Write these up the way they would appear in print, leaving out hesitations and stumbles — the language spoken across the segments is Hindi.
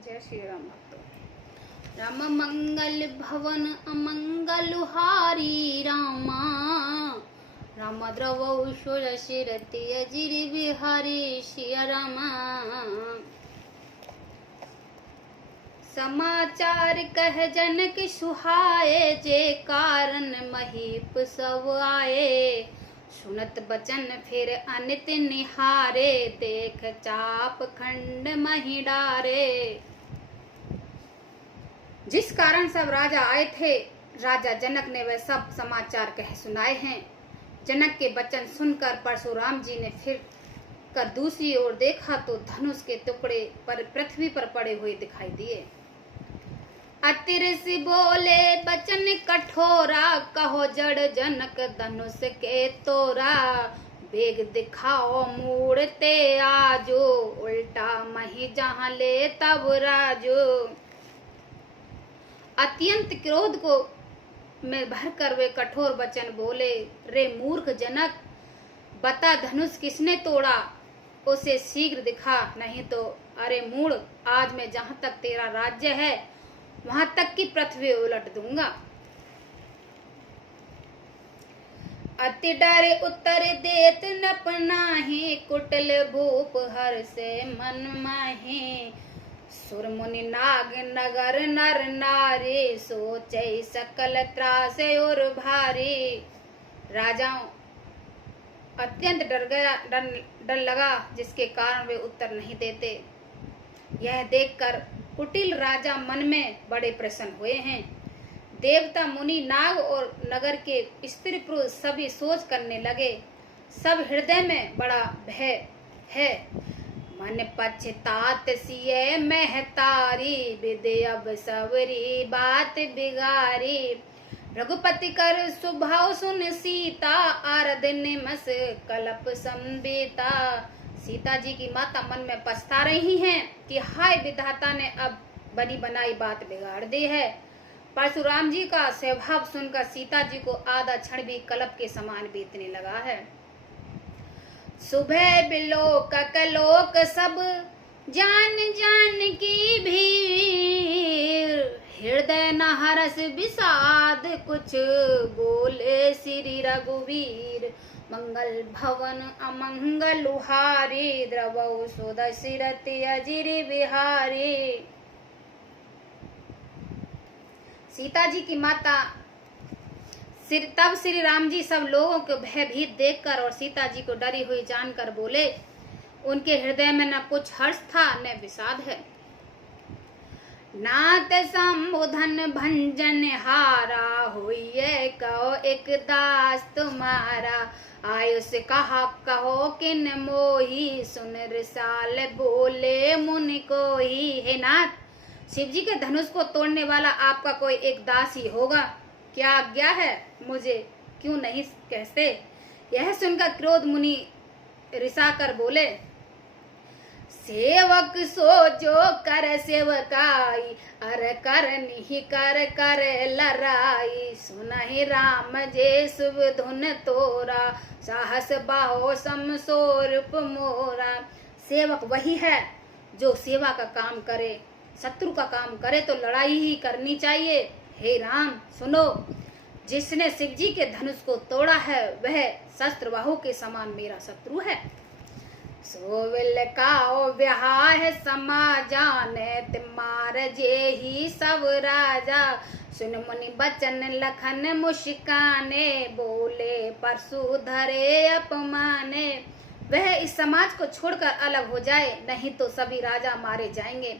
जय श्री राम भक्तों। राम मंगल भवन अमंगल हारी रामा, राम द्रवौ षोडशिरति अजिर बिहारी सिया रामा। समाचार कह जनक सुहाए, जे कारण महीप सब आए। सुनत बचन फिर अनित निहारे, देख चाप खंड मही डारे। जिस कारण सब राजा आए थे, राजा जनक ने वह सब समाचार कह सुनाए हैं। जनक के वचन सुनकर परशुराम जी ने फिर कर दूसरी ओर देखा तो धनुष के टुकड़े पर पृथ्वी पर पड़े हुए दिखाई दिए। अतिरस बोले बचन कठोरा, कहो जड़ जनक धनुष के तोरा। बेग दिखाओ मूड़ते आजो, उल्टा मही जहाँ ले तब राजो। अत्यंत क्रोध को में भरकर वे कठोर वचन बोले, रे मूर्ख जनक, बता धनुष किसने तोड़ा, उसे शीघ्र दिखा, नहीं तो अरे मूढ़, आज मैं जहाँ तक तेरा राज्य है वहां तक की पृथ्वी उलट दूंगा। अति डर उत्तर देत न पनाहि, कुटिल भूप हर से मन माहि। सुर मुनि नाग नगर नर नारी, सोचे सकल त्रास और भारी। राजाओं अत्यंत डर लगा, जिसके कारण वे उत्तर नहीं देते। यह देखकर कुटिल राजा मन में बड़े प्रसन्न हुए हैं। देवता मुनि नाग और नगर के स्त्री पुरुष सभी सोच करने लगे, सब हृदय में बड़ा भय है। मन पछतात सिए महतारी, विदे अब सवरी बात बिगारी। रघुपति कर स्वभाव सुन सीता, आरद निमस कलप संबीता। सीता जी की माता मन में पछता रही हैं कि हाय विधाता ने अब बनी बनाई बात बिगाड़ दी है। परशुराम जी का स्वभाव सुनकर सीता जी को आधा क्षण भी कलप के समान बीतने लगा है। सुबह बिलोक कलोक सब जान जान की भीड़। हृदय न हरस विषाद कुछ, बोले श्री रघुवीर। मंगल भवन अमंगल हारी, द्रवौ षोडशिरति अजिर बिहारी। सीता जी की माता तब श्री राम जी सब लोगों को भयभीत देखकर और सीता जी को डरी हुई जानकर बोले, उनके हृदय में न कुछ हर्ष था न विषाद है। नाथ संबोधन भंजन हारा, हुई कहो एक दास तुम्हारा। आयुष कहा कहो किन मोही, सुन रिसाल बोले मुनि को ही। हे नाथ, शिव जी के धनुष को तोड़ने वाला आपका कोई एक दास ही होगा, क्या आज्ञा है, मुझे क्यों नहीं कहते। यह सुनकर क्रोध मुनि रिसाकर बोले, सेवक सो जो कर सेवकाई, अर कर नहीं कर कर लराई। सुनहि राम जे शुभ धुन तोरा, साहस बाहो समसोरूप मोरा। सेवक वही है जो सेवा का काम करे, शत्रु का काम करे तो लड़ाई ही करनी चाहिए। हे राम सुनो, जिसने शिव जी के धनुष को तोड़ा है वह शस्त्रबाहु के समान मेरा शत्रु है। सोविल काओ ब्याह समाजाने, तिमार जे ही सब राजा। सुन मुनि बचन लखन मुस्काने, बोले परशु धरे अपमाने। वह इस समाज को छोड़कर अलग हो जाए, नहीं तो सभी राजा मारे जाएंगे।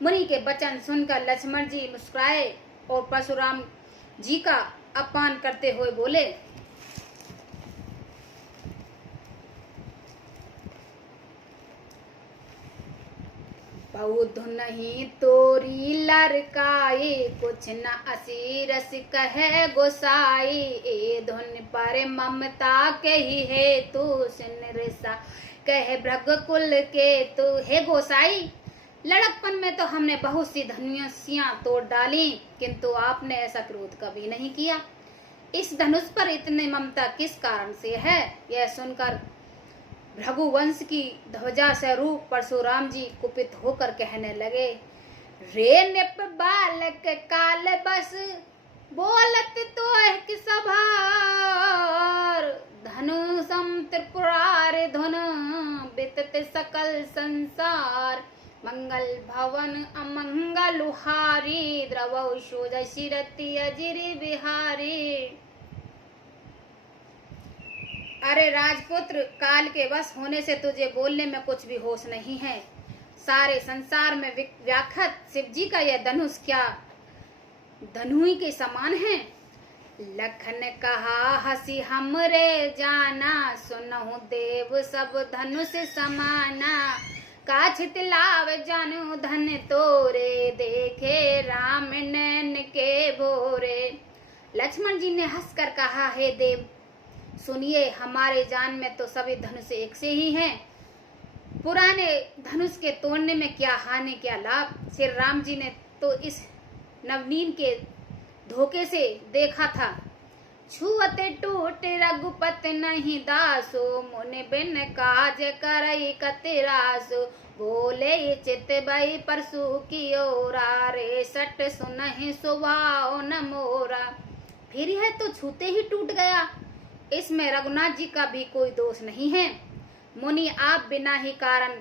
मुनि के वचन सुनकर लक्ष्मण जी मुस्कुराए और परशुराम जी का अपमान करते हुए बोले, बहुत नहीं तोरी लड़काई, कुछ न असी रस कहे गोसाई। ए धुन पर ममता कही है तू, सुन रिसा कहे भृगुकुल के तू। हे गोसाई, लड़कपन में तो हमने बहुत सी धनुषियां तोड़ डाली, किंतु आपने ऐसा क्रोध कभी नहीं किया। इस धनुष पर इतनी ममता किस कारण से है। यह सुनकर भृगुवंश की ध्वजा स्वरूप परशुराम जी कुपित होकर कहने लगे, रे निप बालक काल बस बोलत तो एक सभार धनु सम त्रिपुरार धुन बितत सकल संसार मंगल भवन अमंगलुहारी द्रवौ शोदशिरति अजिरि बिहारी। अरे राजपुत्र, काल के वश होने से तुझे बोलने में कुछ भी होश नहीं है। सारे संसार में व्याख्यात शिव जी का यह धनुष क्या धनुई के समान है। लखन कहा हसी हमरे जाना सुनहु देव सब धनुष समाना काछित लाव जानु धन तोरे देखे राम नैन के भोरे। लक्ष्मण जी ने हंसकर कहा, हे देव सुनिए, हमारे जान में तो सभी धनुष एक से ही हैं। पुराने धनुष के तोड़ने में क्या हानि क्या लाभ। श्री राम जी ने तो इस नवनीत के धोखे से देखा था। छुअते टूट रघुपत नहीं दासो मुनि बिन काज करई कतिरासो बोले चित बई परसु की ओरा रे सट सुनहि सुभाओ न मोरा। फिर यह तो छूते ही टूट गया, इसमें रघुनाथ जी का भी कोई दोष नहीं है। मुनि आप बिना ही कारण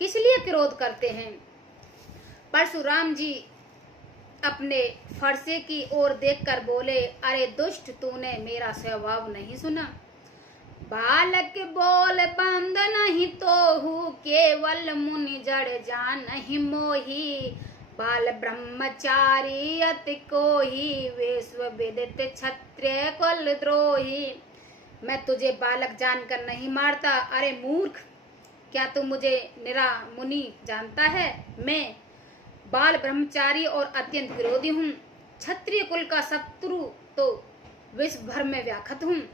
किस लिए क्रोध करते हैं। परशुराम जी अपने फरसे की ओर देखकर बोले, अरे दुष्ट, तूने मेरा स्वभाव नहीं सुना। बालक बोल बंद नहीं तोहू केवल मुनि जड़ जान नहीं मोही बाल ब्रह्मचारी अति कोही विश्व विदित क्षत्रिय कुल द्रोही। मैं तुझे बालक जानकर नहीं मारता। अरे मूर्ख, क्या तू मुझे निरा मुनि जानता है। मैं बाल ब्रह्मचारी और अत्यंत विरोधी हूँ। क्षत्रिय कुल का शत्रु तो विश्व भर में व्याख्यात हूँ।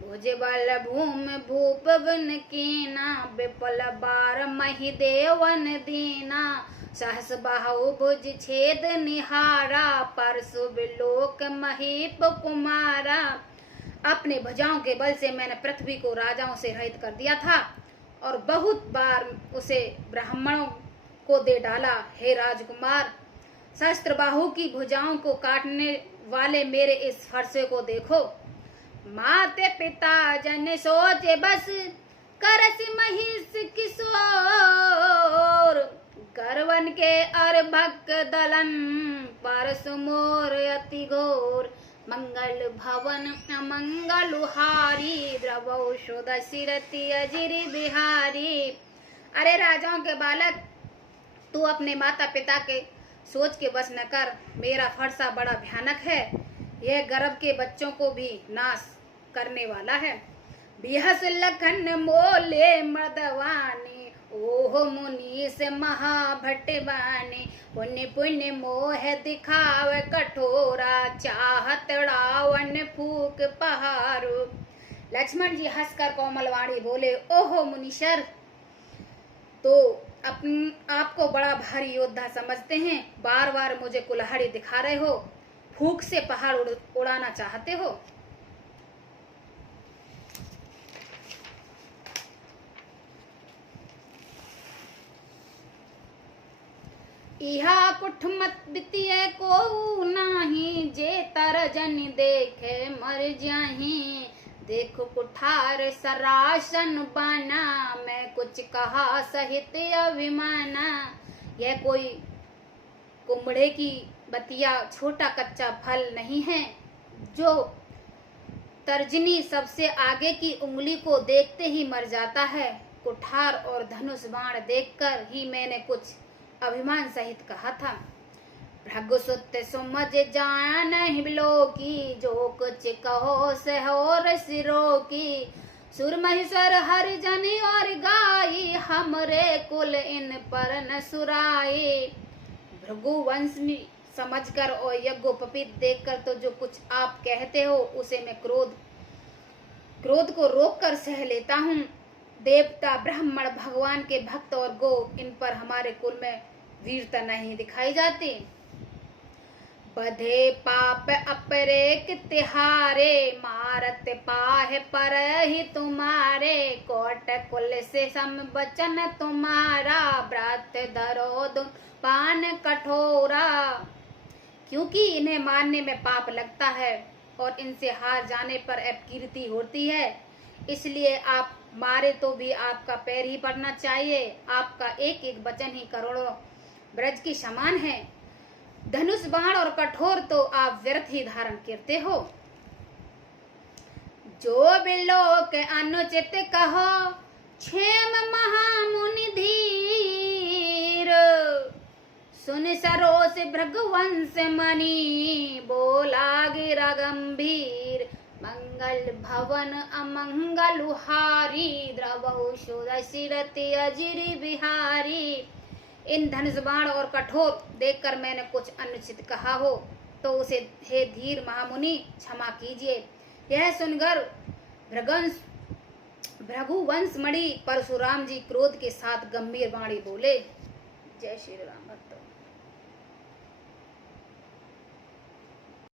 भुजबल भूम भूप वन कीना विपल बार मही देवन दीना सहस बाहु भुज छेद निहारा परसु बिलोक महीप कुमारा। अपने भुजाओं के बल से मैंने पृथ्वी को राजाओं से रहित कर दिया था और बहुत बार उसे ब्राह्मणों को दे डाला। हे राजकुमार, शस्त्र बाहु की भुजाओं को काटने वाले मेरे इस फरसे को देखो। माते पिता जन सोचे बस करस महिष किशोर गर्वन के अर्भक दलन परसु मोर अति घोर मंगल भवन अमंगलुहारी द्रवौ शोदशिरति अजिरि बिहारी। अरे राजाओं के बालक, तू अपने माता पिता के सोच के बस न कर। मेरा फरसा बड़ा भयानक है, यह गर्भ के बच्चों को भी नाश करने वाला है। बिहस लखन मोले मृदवानी ओह मुनि से महाभटवानी पुण्य पुण्य मोह दिखावे कठोरा चाहत रावण फूक पहारो। लक्ष्मण जी हंसकर कोमलवाणी बोले, ओहो मुनीश्वर, तो आपको बड़ा भारी योद्धा समझते हैं। बार बार मुझे कुल्हाड़ी दिखा रहे हो, फूंक से पहाड़ उड़ाना चाहते हो। इहा कुठ मत द्वितीय को नाही जे तर जन देखे मर जाही देखो कुठार सरासन बना मैं कुछ कहा सहित अभिमाना। यह कोई कुमड़े की बतिया छोटा कच्चा फल नहीं है जो तर्जनी सबसे आगे की उंगली को देखते ही मर जाता है। कुठार और धनुष बाण देखकर ही मैंने कुछ अभिमान सहित कहा था। भृगुसुत सुमझ जान लोकी जो कुछ कहो से हो सिरो की सुर महेश्वर हर जन और गाई हमरे कुल इन पर न सुराई। भृगु वंश समझकर और यज्ञोपवीत देखकर तो जो कुछ आप कहते हो उसे मैं क्रोध को रोककर सह लेता हूँ। देवता ब्राह्मण भगवान के भक्त और गो इन पर हमारे कुल में वीरता नहीं दिखाई जाती। बधे पाप अपरेक तिहारे, मारत पाहे पर ही तुम्हारे, कोट कुल से सम बचन तुम्हारा, व्रत धरो पान कठोरा। क्योंकि इन्हें मारने में पाप लगता है और इनसे हार जाने पर अपकीर्ति होती है, इसलिए आप मारे तो भी आपका पैर ही पड़ना चाहिए। आपका एक एक वचन ही करोड़ों ब्रज की समान है। धनुष बाण और कठोर तो आप व्यर्थ ही धारण करते हो। जो बिलोक अनुचित कहो, क्षेम महामुनि धीर, सुन सरोस भृगुवंश मणि, बोला गिरा गंभीर, मंगल भवन अमंगलुहारी, द्रवौ सुरसिरति अजिरि बिहारी। इन धनुष बाण और कठोर देखकर मैंने कुछ अनुचित कहा हो तो उसे हे धीर महामुनि क्षमा कीजिए। यह सुनकर भृगुवंश मणि परशुराम जी क्रोध के साथ गंभीर वाणी बोले। जय श्री राम भक्तों।